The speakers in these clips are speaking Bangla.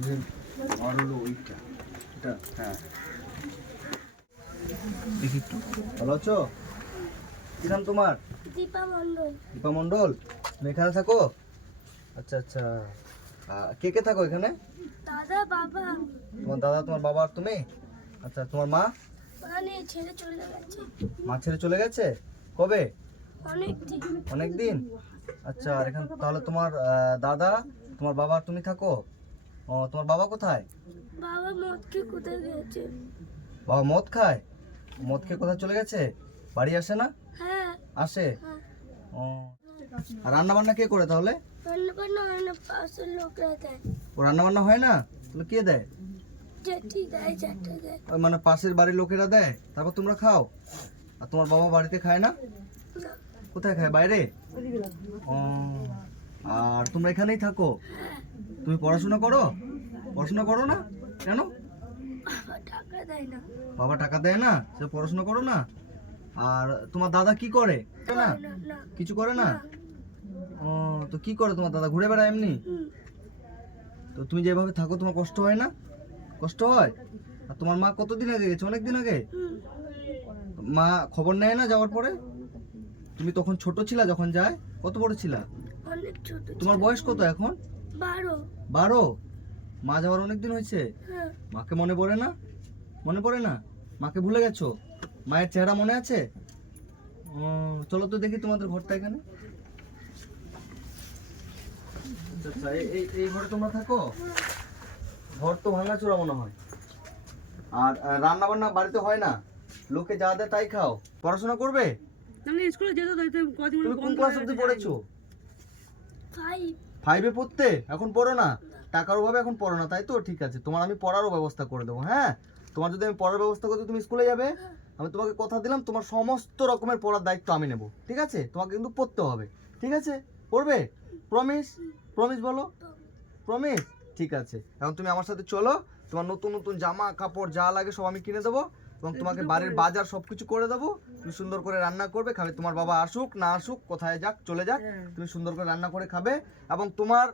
আর হলো ওইটা, এটা হ্যাঁ। দেখি একটু, ভালো আছো? কি নাম তোমার? দীপা মণ্ডল। দীপা মণ্ডল, তুমি এখানে থাকো? আচ্ছা আচ্ছা, কে কে থাকো এখানে? দাদা, বাবা। তোমার দাদা, তোমার বাবা আর তুমি? আচ্ছা, তোমার মা? মানে ছেড়ে চলে গেছে। মা ছেড়ে চলে গেছে? কবে? অনেকদিন। অনেক দিন। আচ্ছা, আর এখানে তাহলে তোমার দাদা, তোমার বাবা আর তুমি থাকো? ও, তোমার বাবা কোথায়? বাবা মদ খেয়ে কোথায় গেছে? বাবা মদ খায়? মদ খেয়ে কোথায় চলে গেছে? বাড়ি আসে না? হ্যাঁ। আসে। হ্যাঁ। ও, আর রান্না বান্না কে করে তাহলে? রান্না বান্না হয় না, পাশের লোকরা দেয়। ও, রান্না বান্না হয় না? তাহলে কে দেয়? জেঠি দেয়, জ্যাঠা দেয়। ওই মানে পাশের বাড়ির লোকেরা দেয়, তারপর তোমরা খাও? আর তোমার বাবা বাড়িতে খায় না? না। কোথায় খায়, বাইরে? ও, আর তোমরা এখানেই থাকো? তুমি পড়াশোনা করো? পড়াশোনা করো না কেন? বাবা টাকা দেয় না। বাবা টাকা দেয় না, সে পড়াশোনা করো না? আর তোমার দাদা কি করে? না, না না। কিছু করে না? ও, তো কি করে তোমার দাদা? ঘুরে বেড়ায় এমনি? হুম। তো তুমি যেভাবে থাকো তোমার কষ্ট হয় না? কষ্ট হয়? আর তোমার মা কতদিন আগে গেছে? অনেক দিন আগে? হুম। মা খবর নেয় না যাওয়ার পরে? তুমি তখন ছোট ছিলা যখন যায়? কত বড় ছিলা? অনেক ছোট। তোমার বয়স কত এখন? 12। 12? মা যাওয়ার অনেক দিন হয়েছে? হ্যাঁ। মাকে মনে পড়ে না? মনে পড়ে না? মাকে ভুলে গেছো? মায়ের চেহারা মনে আছে? ও, চলো তো দেখি তোমাদের ঘরটা এখানে। আচ্ছা আচ্ছা, এই ঘরে তোমরা থাকো? ঘর তো ভাঙাচোরা মনে হয়। আর রান্না বান্না বাড়িতে হয় না? লোকে যা দেয় তাই খাও? পড়াশোনা করবে? আমি স্কুলে যেতে কদিন তুমি কোন ক্লাস অবধি পড়েছো? 5। 5-এ পড়তে? এখন পড়ো না? টাকার অভাবে এখন পড়ো না, তাই তো? ঠিক আছে, তোমার আমি পড়ারও ব্যবস্থা করে দেবো। হ্যাঁ, তোমার যদি আমি পড়ার ব্যবস্থা করতে তুমি স্কুলে যাবে, আমি তোমাকে কথা দিলাম তোমার সমস্ত রকমের পড়ার দায়িত্ব আমি নেব। ঠিক আছে? তোমাকে কিন্তু পড়তে হবে। ঠিক আছে? পড়বে? প্রমিস? প্রমিস বলো। প্রমিস? ঠিক আছে, এখন তুমি আমার সাথে চলো। তোমার নতুন নতুন জামা কাপড় যা লাগে সব আমি কিনে দেবো, এবং তোমাকে বাড়ির বাজার সবকিছু করে দেবো। তুমি সুন্দর করে রান্না করবে, খাবে। তোমার বাবা আসুক না আসুক, কোথায় যাক চলে যাক, তুমি সুন্দর করে রান্না করে খাবে, এবং তোমার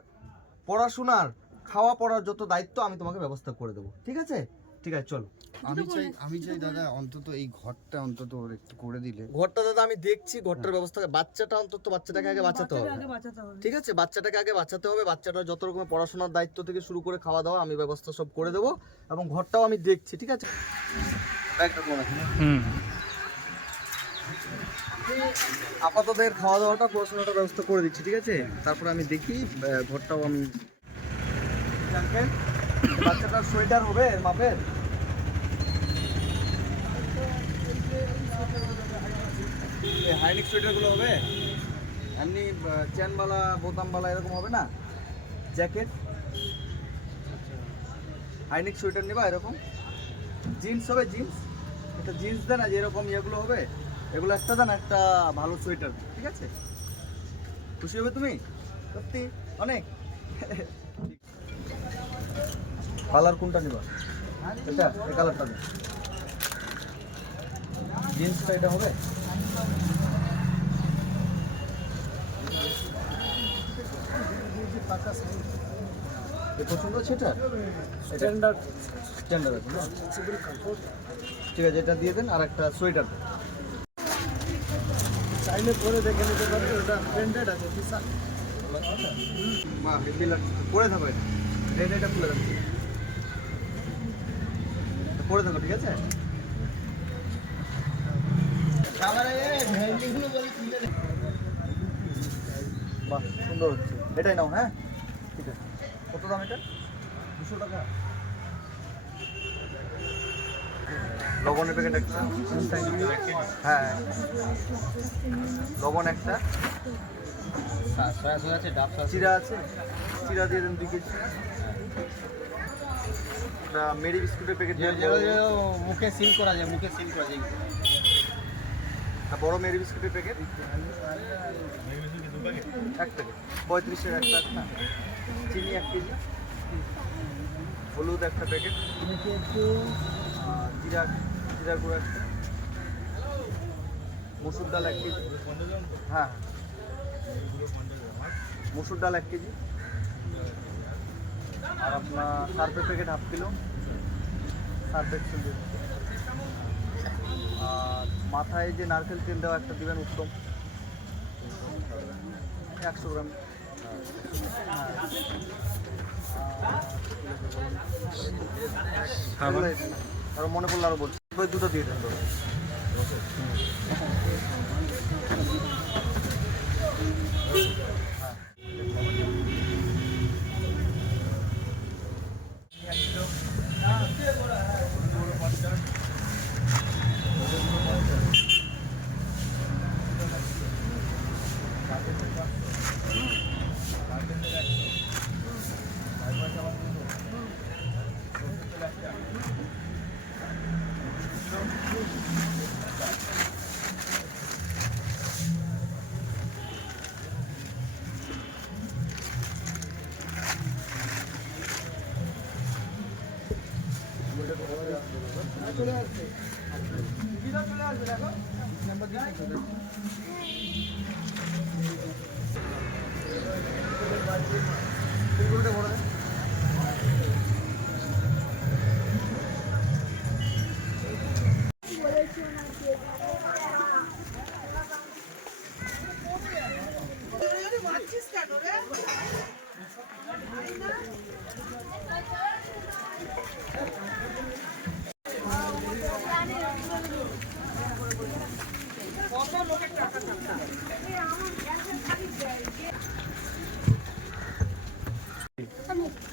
পড়াশোনার খাওয়া পড়ার যত দায়িত্ব আমি তোমাকে ব্যবস্থা করে দেবো। ঠিক আছে? ঠিক আছে, চলো। আমি চাই দাদা, অন্তত এই ঘরটা অন্তত ওর একটু করে দিলে। ঘরটা দাদা আমি দেখছি, ঘরটার ব্যবস্থা। বাচ্চাটা অন্তত, বাচ্চাটাকে আগে বাঁচাতে হবে। বাঁচাতে হবে। ঠিক আছে, বাচ্চাটাকে আগে বাঁচাতে হবে। বাচ্চাটার যত রকমের পড়াশোনার দায়িত্ব থেকে শুরু করে খাওয়া দাওয়া আমি ব্যবস্থা সব করে দেবো, এবং ঘরটাও আমি দেখছি। ঠিক আছে? আপাতত এর খাওয়া দাওয়াটা পড়াশোনাটার ব্যবস্থা করে দিচ্ছি। ঠিক আছে, তারপরে আমি দেখি ঘরটাও আমি। বাচ্চাটার সোয়েটার হবে এর মাপের? হাইনিক সোয়েটারগুলো হবে? এমনি চেনবালা বোতামবালা এরকম হবে না? জ্যাকেট? হাইনিক সোয়েটার নেবা এরকম? জিন্স হবে? জিন্স একটা জিন্স দেন, না যেরকম ইয়েগুলো হবে এগুলো একটা দেন, একটা ভালো সোয়েটার। ঠিক আছে? খুশি হবে তুমি? সত্যি অনেক। কালার কোনটা নেবা? এটা, এই কালারটা দেন। জিন্সটা এটা হবে? পছন্দ সেটা? স্ট্যান্ডার্ড স্ট্যান্ডার্ড আছে না? ঠিক আছে, এটা দিয়ে দেন, আর একটা সোয়েটার দেন। চাইলে পরে দেখে নিতে পারবে, ওটা ব্র্যান্ডেড আছে। বাহ, হেভি লাগছে। পরে থাকো এটা খুলে দেন, পরে থাকো। ঠিক আছে? বাহ, সুন্দর হচ্ছে। এটাই নাও। হ্যাঁ, ঠিক আছে। কত দাম এটা? 200 টাকা। লবণের প্যাকেট একটা। হ্যাঁ, লবণ একটা। চিরা আছে? চিরা দিয়ে দেন 2 কেজি। একটা মেরি বিস্কুটের প্যাকেট। মুখে সিল করা যায়, মুখে সিল করা যায়। বড় মেরি বিস্কুটের প্যাকেট এক প্যাকেট, 35-এর একটা আছে না? চিনি 1 কেজি। হলুদ একটা প্যাকেট। একটু জিরার গুঁড়ো একটা। মসুর ডাল 1 কেজি। হ্যাঁ, মসুর ডাল 1 কেজি। আর আপনার সার্ফের packet half kilo, Surf Excel দিন। আর মাথায় যে নারকেল তেল দেওয়া একটা দিবেন উত্তম, 100 গ্রাম। আরো মনে পড়লে আরো বলছি, দুটো দিয়ে দেন ধরো।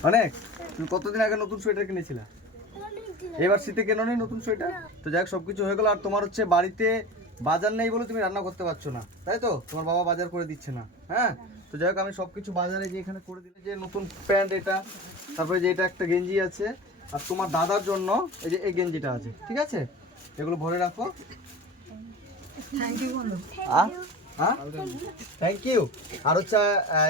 অনেক, তুমি কতদিন আগে নতুন সোয়েটার কিনেছিলা? এবার শীতে কেনো নেই নতুন সোয়েটার? তো যাই হোক, সবকিছু হয়ে গেল। আর তোমার হচ্ছে বাড়িতে বাজার নেই বলে তুমি রান্না করতে পারছো না, তাই তো? তোমার বাবা বাজার করে দিচ্ছে না, হ্যাঁ? তো যাই হোক, আমি সবকিছু বাজারে যে এখানে করে দিলে, যে নতুন প্যান্ট এটা, তারপরে যে এটা একটা গেঞ্জি আছে, আর তোমার দাদার জন্য এই যে এই গেঞ্জিটা আছে, ঠিক আছে? এগুলো ভরে রাখো। থ্যাংক ইউ বন্ধু। Thank you. আর হচ্ছে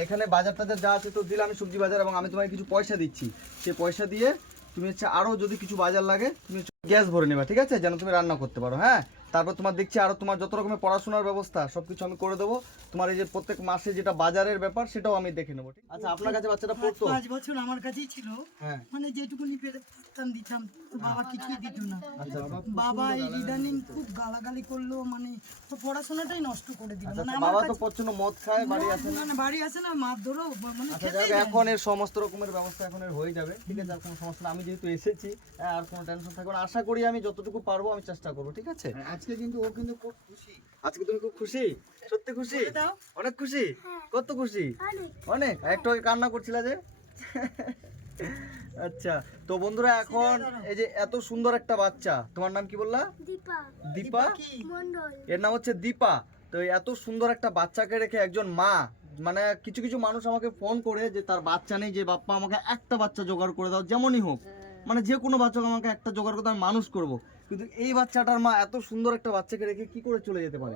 এখানে বাজার টাজার যা আছে তো দিলাম, আমি সবজি বাজার, এবং আমি তোমাকে কিছু পয়সা দিচ্ছি। সেই পয়সা দিয়ে তুমি হচ্ছে আরও যদি কিছু বাজার লাগে তুমি গ্যাস ভরে নেবা, ঠিক আছে? যেন তুমি রান্না করতে পারো, হ্যাঁ? তারপর তোমার দেখছি আরও তোমার যত রকমের পড়াশোনার ব্যবস্থা সব কিছু আমি করে দেবো। তোমার এই যে প্রত্যেক মাসে যেটা বাজারের ব্যাপার সেটাও আমি দেখে নেবো, ঠিক? আচ্ছা, আপনার কাছে বাচ্চাটা পড়তো? 5 বছর আমার কাছেই ছিল। হ্যাঁ। মানে যেটুকুনি পেতাম দিতাম, তো বাবা কিছুই দিত না। আচ্ছা, বাবা এই ইদানিং খুব গালাগালি করলো, মানে তো পড়াশোনাটাই নষ্ট করে দিল। আচ্ছা, মানে বাবা তো প্রচন্ড মদ খায়, বাড়ি আসে না। মানে বাড়ি আসে না, মার ধরো, মানে আচ্ছা, খেতেই যাক, দেয় না। এখন এর সমস্ত রকমের ব্যবস্থা এখন এর হয়ে যাবে, ঠিক আছে? আর কোনো সমস্যা না, আমি যেহেতু এসেছি, আর কোনো টেনশন থাকবে না। আশা করি আমি যতটুকু পারবো আমি চেষ্টা করবো, ঠিক আছে? আজকে কিন্তু ও কিন্তু খুব খুশি। আজকে তুমি খুব খুশি? সত্যি খুশি? বলে দাও। অনেক খুশি? কত খুশি? অনেক। অনেক? একটু আগে কান্না করছিলা যে? আচ্ছা, তো বন্ধুরা, এখন এই যে এত সুন্দর একটা বাচ্চা, তোমার নাম কি বললা? দীপা দীপা? কি? মন্ডল। এর নাম হচ্ছে দীপা। তো এই এত সুন্দর একটা বাচ্চাকে রেখে একজন মা, মানে কিছু কিছু মানুষ আমাকে ফোন করে যে তার বাচ্চা নেই, যে বাপ্পা আমাকে একটা বাচ্চা জোগাড় করে দাও, যেমনই হোক, মানে যে কোনো বাচ্চাকে আমাকে একটা জোগাড় করে দাও, আমি মানুষ করব। কিন্তু এই বাচ্চাটার মা এত সুন্দর একটা বাচ্চাকে রেখে কি করে চলে যেতে পারে?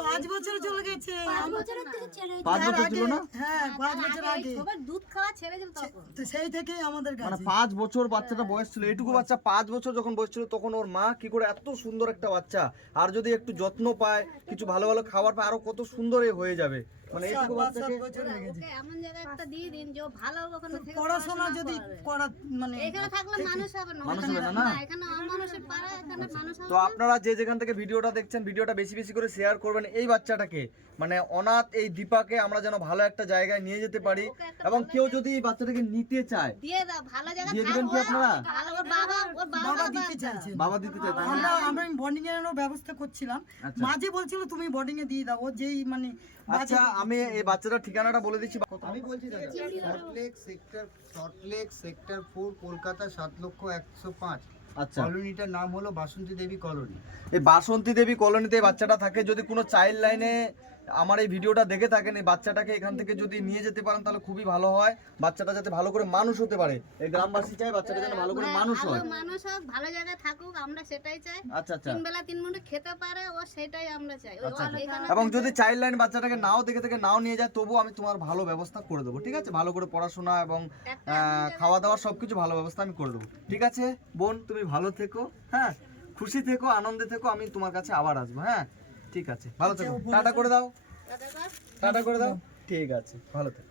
5 বছর চলে গেছে। 5 বছরের থেকে ছেড়ে 5 বছর ছিল না? হ্যাঁ, 5 বছর আগে। দুধ খাওয়া ছেড়ে দিল তখন। তো সেই থেকেই আমাদের মানে কাছে। 5 বছর বাচ্চাটা বয়স ছিল, এইটুকু বাচ্চা 5 বছর যখন বয়স ছিল, তখন ওর মা কি করে এত সুন্দর একটা বাচ্চা, আর যদি একটু যত্ন পায়, কিছু ভালো ভালো খাবার পায়, আরো কত সুন্দর এ হয়ে যাবে। মানে এইটুকু 7 বাচ্চাকে বছর হয়ে গেছে। ওকে এমন জায়গায় একটা দিয়ে দিন যে ও ভালো ওখানে থেকে পড়াশোনা যদি করা, মানে এখানে থাকলে মানুষ হবে না। মানুষ হবে না, না? এখানে অমানুষের পাড়া, এখানে মানুষ হবে তো আপনারা যে যেখান থেকে ভিডিওটা দেখছেন, ভিডিওটা বেশি বেশি করে শেয়ার করবেন। এই বাচ্চাটাকে, মানে অনাথ এই দীপাকে আমরা যেন ভালো একটা জায়গায় নিয়ে যেতে পারি, এবং কেউ যদি এই বাচ্চাটাকে নিতে চায় দিয়ে দাও, ভালো জায়গা দিয়ে দিবেন কি আপনারা? ভালো ওর বাবা বাবা দিতে চাইছে। বাবা দিতে চাইতেন? আমরা বোর্ডিং এরও ব্যবস্থা করছিলাম। আচ্ছা। মাঝে বলছিল তুমি বোর্ডিং এ দিয়ে দাও, ও যেই মানে আচ্ছা, আমি এই বাচ্চাটার ঠিকানাটা বলে দিচ্ছি। আমি বলছি দাদা, সল্টলেক সেক্টর 4, কলকাতা 7,01,05। আচ্ছা, কলোনিটার নাম হলো বাসন্তী দেবী কলোনি। এই বাসন্তী দেবী কলোনিতে এই বাচ্চাটা থাকে। যদি কোনো চাইল্ড লাইনে আমার এই ভিডিওটা দেখে থাকেন, এই বাচ্চাটাকে এখান থেকে যদি নিয়ে যেতে পারেন তাহলে খুবই ভালো হয়। বাচ্চাটা যাতে ভালো করে মানুষ হতে পারে, এই গ্রামবাসী চায় বাচ্চাটা যেন ভালো করে মানুষ হয়। ভালো মানুষ হোক, ভালো জায়গায় থাকুক, আমরা সেটাই চাই। আচ্ছা, আচ্ছা, 3 বেলা 3 মুঠো খেতে পারে, ও সেটাই আমরা চাই। ওই আচ্ছা, এখানে এবং যদি চাইল্ড লাইন বাচ্চাটাকে নাও দেখে থেকে নাও নিয়ে যায়, তবুও আমি তোমার ভালো ব্যবস্থা করে দেবো, ঠিক আছে? ভালো করে পড়াশোনা এবং খাওয়া দাওয়া সবকিছু ভালো ব্যবস্থা আমি করে দেবো, ঠিক আছে? বোন, তুমি ভালো থেকো, হ্যাঁ? খুশি থেকো, আনন্দে থেকো। আমি তোমার কাছে আবার আসবো, হ্যাঁ? ঠিক আছে, ভালো থেকো। টাটা করে দাও, টাটা করে দাও। ঠিক আছে, ভালো থেকো।